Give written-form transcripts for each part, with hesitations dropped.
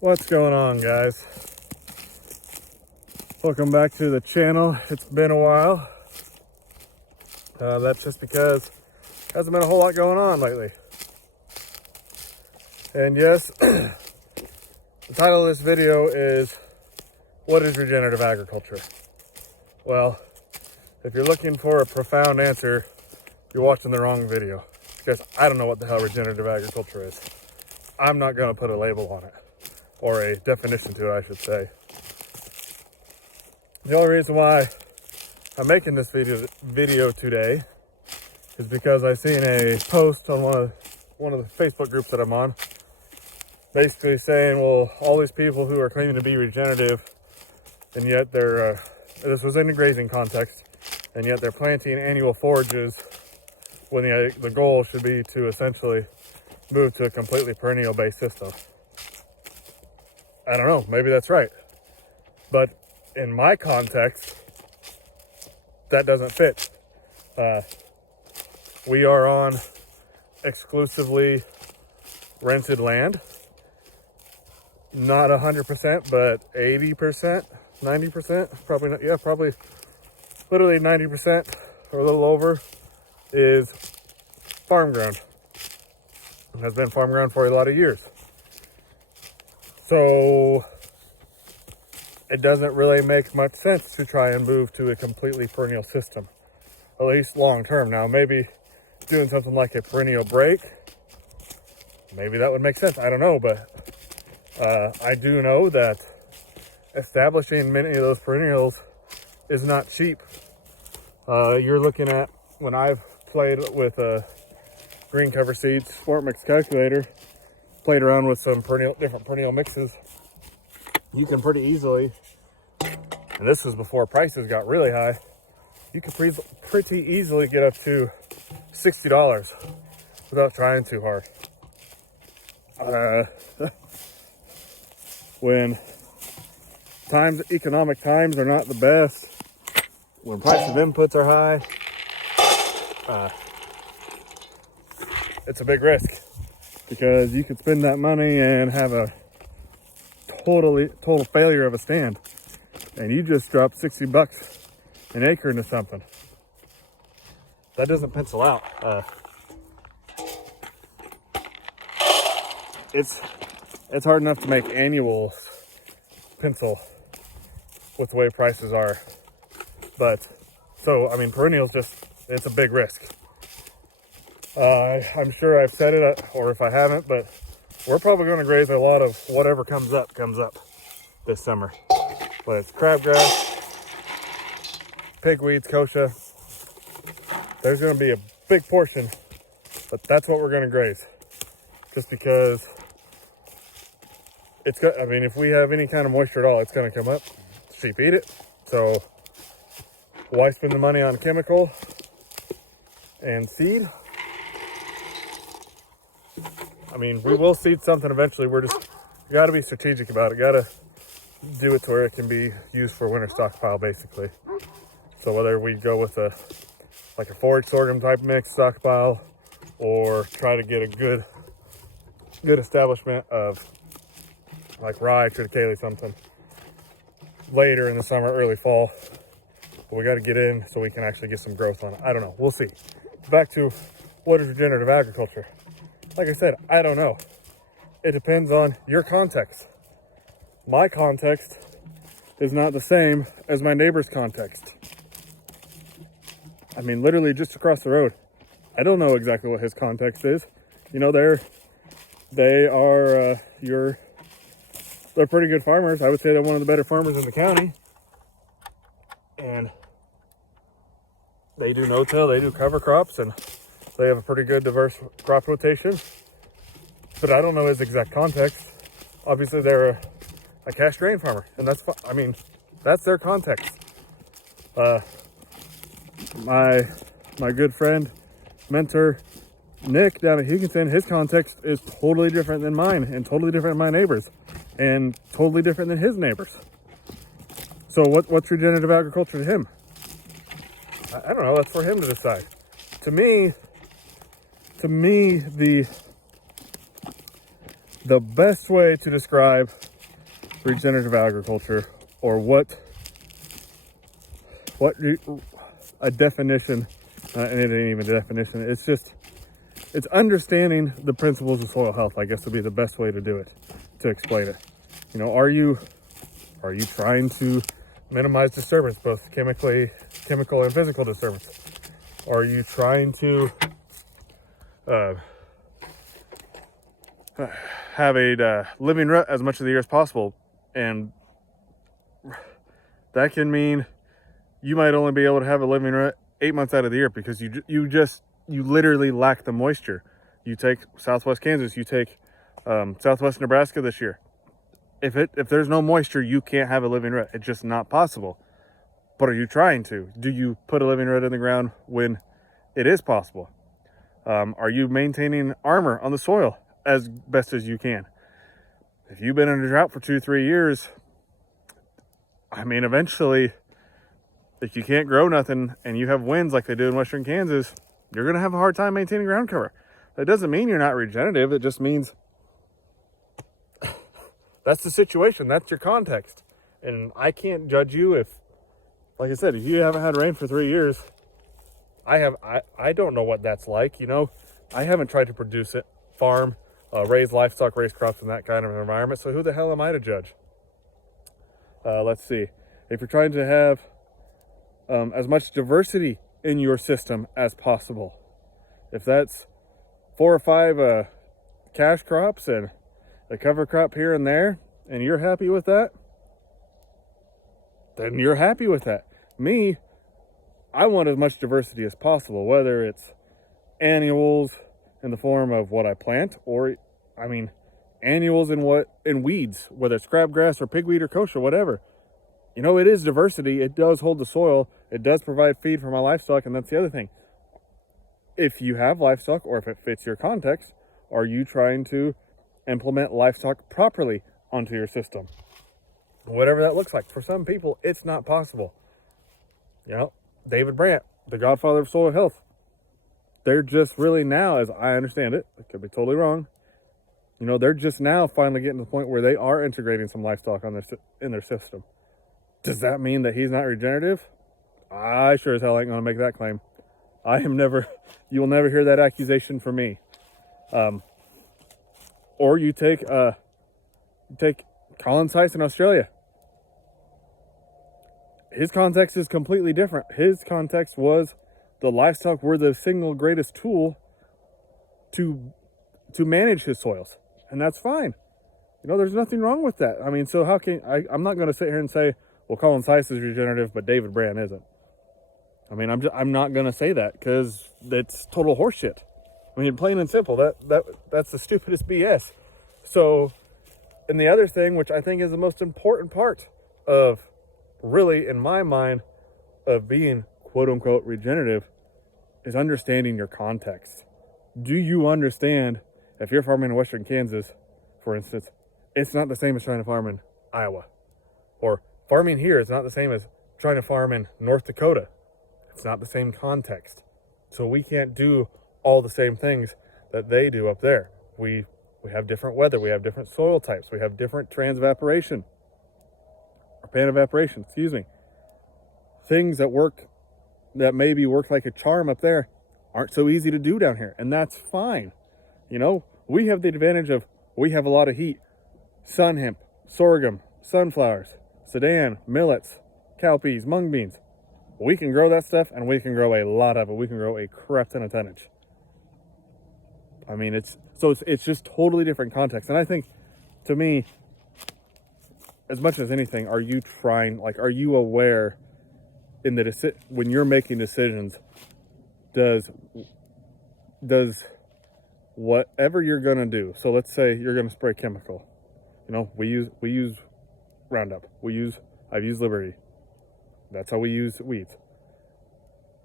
What's going on, guys? Welcome back to the channel. It's been a while. That's just because there hasn't been a whole lot going on lately. And yes, the title of this video is, what is regenerative agriculture? Well, if you're looking for a profound answer, you're watching the wrong video, because I don't know what the hell regenerative agriculture is. I'm not going to put a label on it, or a definition to it, I should say. The only reason why I'm making this video today is because I seen a post on one of the Facebook groups that I'm on, basically saying, well, all these people who are claiming to be regenerative, and yet they're this was in a grazing context, and yet they're planting annual forages when the goal should be to essentially move to a completely perennial based system. I don't know, maybe that's right, but in my context, that doesn't fit. We are on exclusively rented land, not 100%, but 80%, 90%, probably not, yeah, probably literally 90% or a little over is farm ground. It has been farm ground for a lot of years. So it doesn't really make much sense to try and move to a completely perennial system, at least long term. Now, maybe doing something like a perennial break, maybe that would make sense. I don't know, but I do know that establishing many of those perennials is not cheap. You're looking at, when I've played with a green cover seeds sport mix calculator, played around with some different perennial mixes, you can pretty easily, and this was before prices got really high, you could pretty easily get up to $60 without trying too hard. When economic times are not the best, when price of inputs are high, it's a big risk, because you could spend that money and have a total failure of a stand, and you just dropped $60 an acre into something. That doesn't pencil out. It's hard enough to make annuals pencil with the way prices are. But, so, I mean, perennials it's a big risk. I'm sure I've said it, or if I haven't, but we're probably going to graze a lot of whatever comes up this summer. Whether it's crabgrass, pigweeds, kochia, there's going to be a big portion, but that's what we're going to graze. Just because I mean, if we have any kind of moisture at all, it's going to come up. Sheep eat it. So why spend the money on chemical and seed? I mean, we will seed something eventually. We got to be strategic about it. Got to do it to where it can be used for winter stockpile, basically. So whether we go with a forage sorghum type mix stockpile, or try to get a good establishment of like rye, triticale, something later in the summer, early fall. But we got to get in so we can actually get some growth on it. I don't know. We'll see. Back to, what is regenerative agriculture? Like I said, I don't know. It depends on your context. My context is not the same as my neighbor's context. I mean, literally just across the road. I don't know exactly what his context is. You know, they're pretty good farmers. I would say they're one of the better farmers in the county. And they do no-till, they do cover crops, and they have a pretty good diverse crop rotation. But I don't know his exact context. Obviously, they're a cash grain farmer, and that's their context. My good friend, mentor, Nick down at Higginson, his context is totally different than mine, and totally different than my neighbors, and totally different than his neighbors. So what's regenerative agriculture to him? I don't know. That's for him to decide. To me, the best way to describe regenerative agriculture, or what a definition, and it ain't even a definition, it's understanding the principles of soil health, I guess would be the best way to do it, to explain it. You know, are you trying to minimize disturbance, both chemical and physical disturbance? Are you trying to have a living rut as much of the year as possible? And that can mean you might only be able to have a living rut 8 months out of the year because you literally lack the moisture. You take Southwest Kansas, you take Southwest Nebraska this year. If there's no moisture, you can't have a living rut. It's just not possible. But are you trying to? Do you put a living root in the ground when it is possible? Are you maintaining armor on the soil as best as you can? If you've been in a drought for 2-3 years, I mean, eventually, if you can't grow nothing and you have winds like they do in western Kansas, you're going to have a hard time maintaining ground cover. That doesn't mean you're not regenerative. It just means that's the situation. That's your context. And I can't judge you if, like I said, if you haven't had rain for 3 years, I don't know what that's like. You know, I haven't tried to produce it, farm, raise livestock, raise crops in that kind of environment. So who the hell am I to judge? Let's see. If you're trying to have as much diversity in your system as possible, if that's 4 or 5 cash crops and a cover crop here and there, and you're happy with that, then you're happy with that. Me, I want as much diversity as possible, whether it's annuals in the form of what I plant, or annuals in weeds, whether it's crabgrass or pigweed or kochia, whatever. You know, it is diversity. It does hold the soil. It does provide feed for my livestock, and that's the other thing. If you have livestock, or if it fits your context, are you trying to implement livestock properly onto your system? Whatever that looks like. For some people, it's not possible. You know, David Brandt, the godfather of soil health, they're just really now, as I understand it, I could be totally wrong, you know, they're just now finally getting to the point where they are integrating some livestock in their system. Does that mean that he's not regenerative? I sure as hell ain't going to make that claim. You will never hear that accusation from me. Or you take Colin Sykes in Australia. His context is completely different. His context was the livestock were the single greatest tool to manage his soils. And that's fine. You know, there's nothing wrong with that. I mean, so how can I'm not going to sit here and say, well, Colin Sykes is regenerative, but David Brandt isn't. I mean, I'm not going to say that because that's total horseshit. I mean, plain and simple, that's the stupidest BS. So, and the other thing, which I think is the most important part of really, in my mind, of being quote unquote regenerative, is understanding your context. Do you understand if you're farming in western Kansas, for instance, it's not the same as trying to farm in Iowa, or farming here is not the same as trying to farm in North Dakota. It's not the same context. So we can't do all the same things that they do up there. We have different weather, we have different soil types, we have different transevaporation, or pan evaporation, excuse me. Things that maybe work like a charm up there aren't so easy to do down here, and that's fine. You know, we have the advantage of, we have a lot of heat. Sun hemp, sorghum, sunflowers, Sudan, millets, cowpeas, mung beans. We can grow that stuff, and we can grow a lot of it. We can grow a crap ton of tonnage. I mean, it's just totally different context. And I think, to me, as much as anything, are you aware when you're making decisions, does whatever you're going to do, so let's say you're going to spray chemical. You know, we use Roundup. I've used Liberty. That's how we use weeds.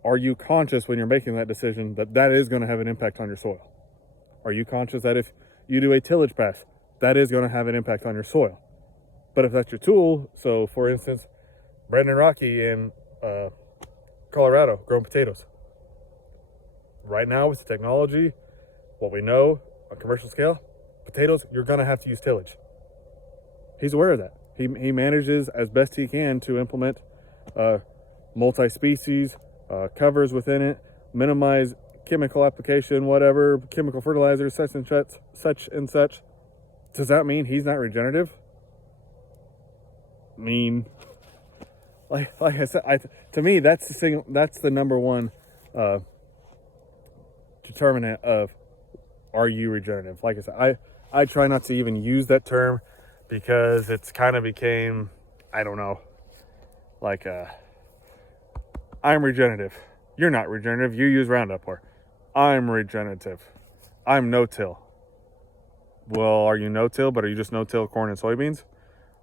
Are you conscious when you're making that decision that is going to have an impact on your soil? Are you conscious that if you do a tillage pass, that is going to have an impact on your soil? But if that's your tool, so for instance, Brandon Rocky in Colorado growing potatoes. Right now with the technology, what we know on commercial scale, potatoes, you're going to have to use tillage. He's aware of that. He manages as best he can to implement multi-species covers within it, minimize chemical application, whatever, chemical fertilizers, such and such. Does that mean he's not regenerative? Like I said, to me, that's the thing. That's the number one determinant of, are you regenerative? Like I said, I try not to even use that term because it's kind of became, I don't know, like I'm regenerative. You're not regenerative. You use Roundup. Or I'm regenerative. I'm no-till. Well, are you no-till, but are you just no-till corn and soybeans?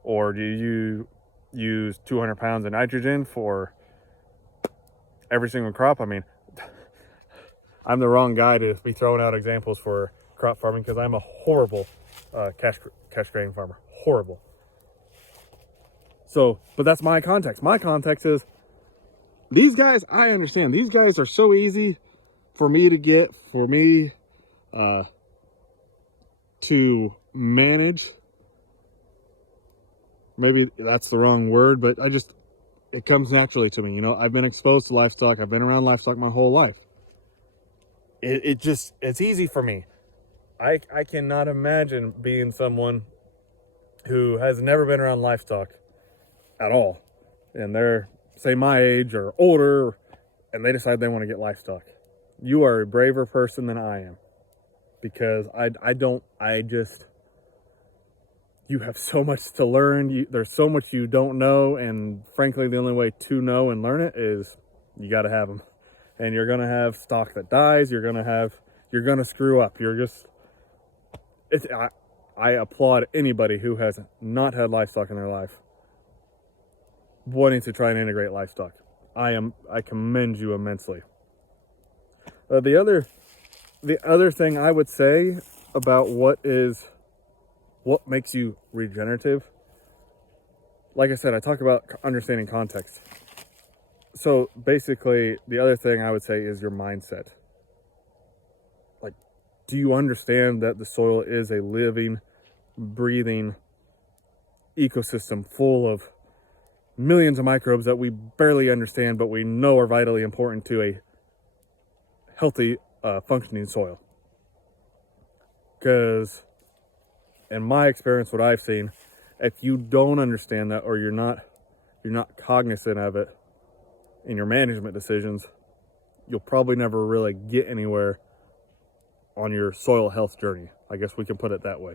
Or do you use 200 pounds of nitrogen for every single crop? I mean, I'm the wrong guy to be throwing out examples for crop farming because I'm a horrible cash grain farmer. Horrible. So, but that's my context. My context is these guys, I understand. These guys are so easy for me to manage. Maybe that's the wrong word, but it comes naturally to me. You know, I've been exposed to livestock. I've been around livestock my whole life. It's easy for me. I cannot imagine being someone who has never been around livestock at all. And they're, say, my age or older, and they decide they want to get livestock. You are a braver person than I am. Because you have so much to learn. There's so much you don't know, and frankly, the only way to know and learn it is you got to have them. And you're gonna have stock that dies. You're gonna screw up. I applaud anybody who has not had livestock in their life wanting to try and integrate livestock. I commend you immensely. The other thing I would say about what makes you regenerative, like I said, I talk about understanding context. So basically, the other thing I would say is your mindset. Like, do you understand that the soil is a living, breathing ecosystem full of millions of microbes that we barely understand, but we know are vitally important to a healthy, functioning soil? Because in my experience, what I've seen, if you don't understand that, or you're not cognizant of it in your management decisions, you'll probably never really get anywhere on your soil health journey. I guess we can put it that way.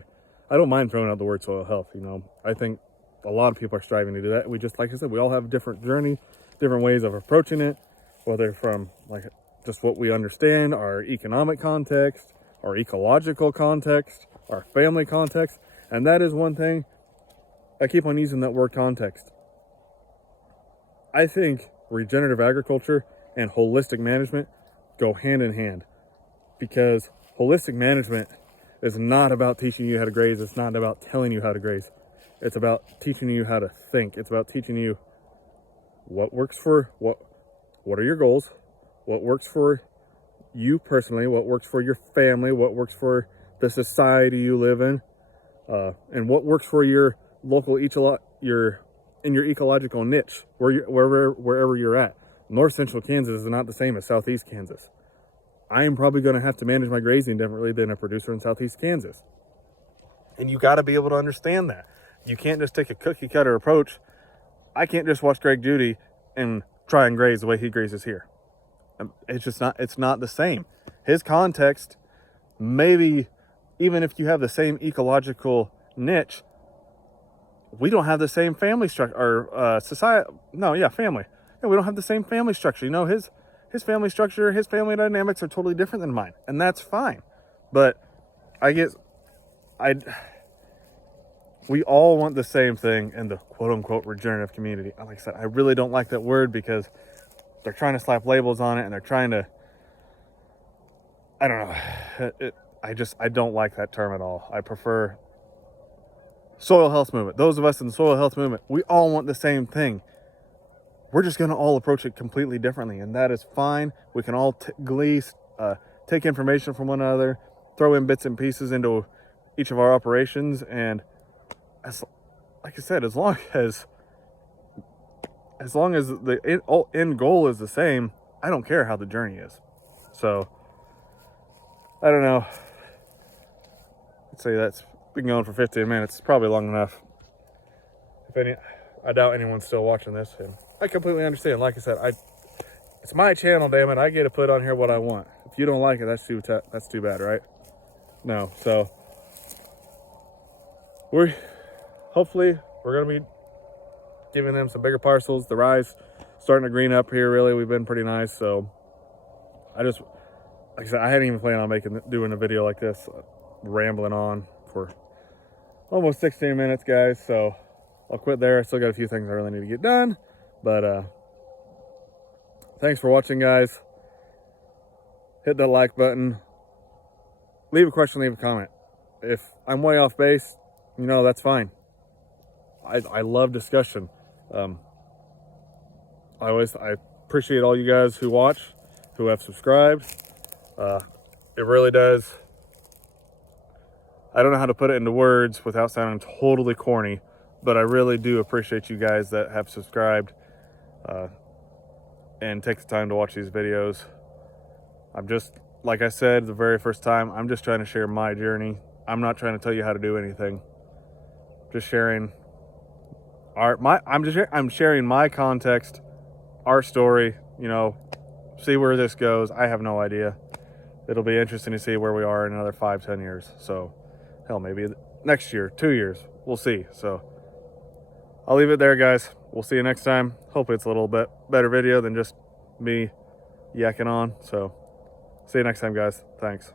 I don't mind throwing out the word soil health. You know, I think a lot of people are striving to do that. We just, like I said, we all have a different journey, different ways of approaching it, whether from like just what we understand, our economic context, our ecological context, our family context. And that is one thing, I keep on using that word context. I think regenerative agriculture and holistic management go hand in hand, because holistic management is not about teaching you how to graze. It's not about telling you how to graze. It's about teaching you how to think. It's about teaching you what works for what are your goals, what works for you personally, what works for your family, what works for the society you live in, and what works for your local in your ecological niche, wherever you're at. North Central Kansas is not the same as Southeast Kansas. I am probably going to have to manage my grazing differently than a producer in Southeast Kansas. And you got to be able to understand that. You can't just take a cookie cutter approach. I can't just watch Greg Judy and try and graze the way he grazes here. It's not the same. His context, maybe even if you have the same ecological niche, we don't have the same family structure or society. No, yeah, family. Yeah, we don't have the same family structure. You know, his family structure, his family dynamics are totally different than mine, and that's fine. But we all want the same thing in the quote unquote regenerative community. Like I said, I really don't like that word because they're trying to slap labels on it, and they're trying to, I don't know. I don't like that term at all. I prefer soil health movement. Those of us in the soil health movement, we all want the same thing. We're just going to all approach it completely differently, and that is fine. We can all take information from one another, throw in bits and pieces into each of our operations, and as like I said, as long as the end goal is the same, I don't care how the journey is. So I don't know. I'd say that's been going for 15 minutes. It's probably long enough. I doubt anyone's still watching this, and I completely understand. Like I said, it's my channel, damn it. I get to put on here what I want. If you don't like it, that's too bad, right? No. So hopefully we're gonna be giving them some bigger parcels. The rye's starting to green up here. Really, we've been pretty nice. So like I said, I hadn't even planned on doing a video like this, rambling on for almost 16 minutes, guys. So I'll quit there. I still got a few things I really need to get done, but thanks for watching, guys. Hit that like button. Leave a question, leave a comment. If I'm way off base, that's fine. I love discussion. I appreciate all you guys who watch, who have subscribed. It really does. I don't know how to put it into words without sounding totally corny, but I really do appreciate you guys that have subscribed and take the time to watch these videos. I'm just, like I said the very first time, I'm just trying to share my journey. I'm not trying to tell you how to do anything. Just sharing I'm sharing my context, our story, see where this goes. I have no idea. It'll be interesting to see where we are in another 5-10 years. So hell, maybe next year, 2 years, we'll see. So I'll leave it there, guys. We'll see you next time. Hopefully it's a little bit better video than just me yakking on. So see you next time, guys. Thanks.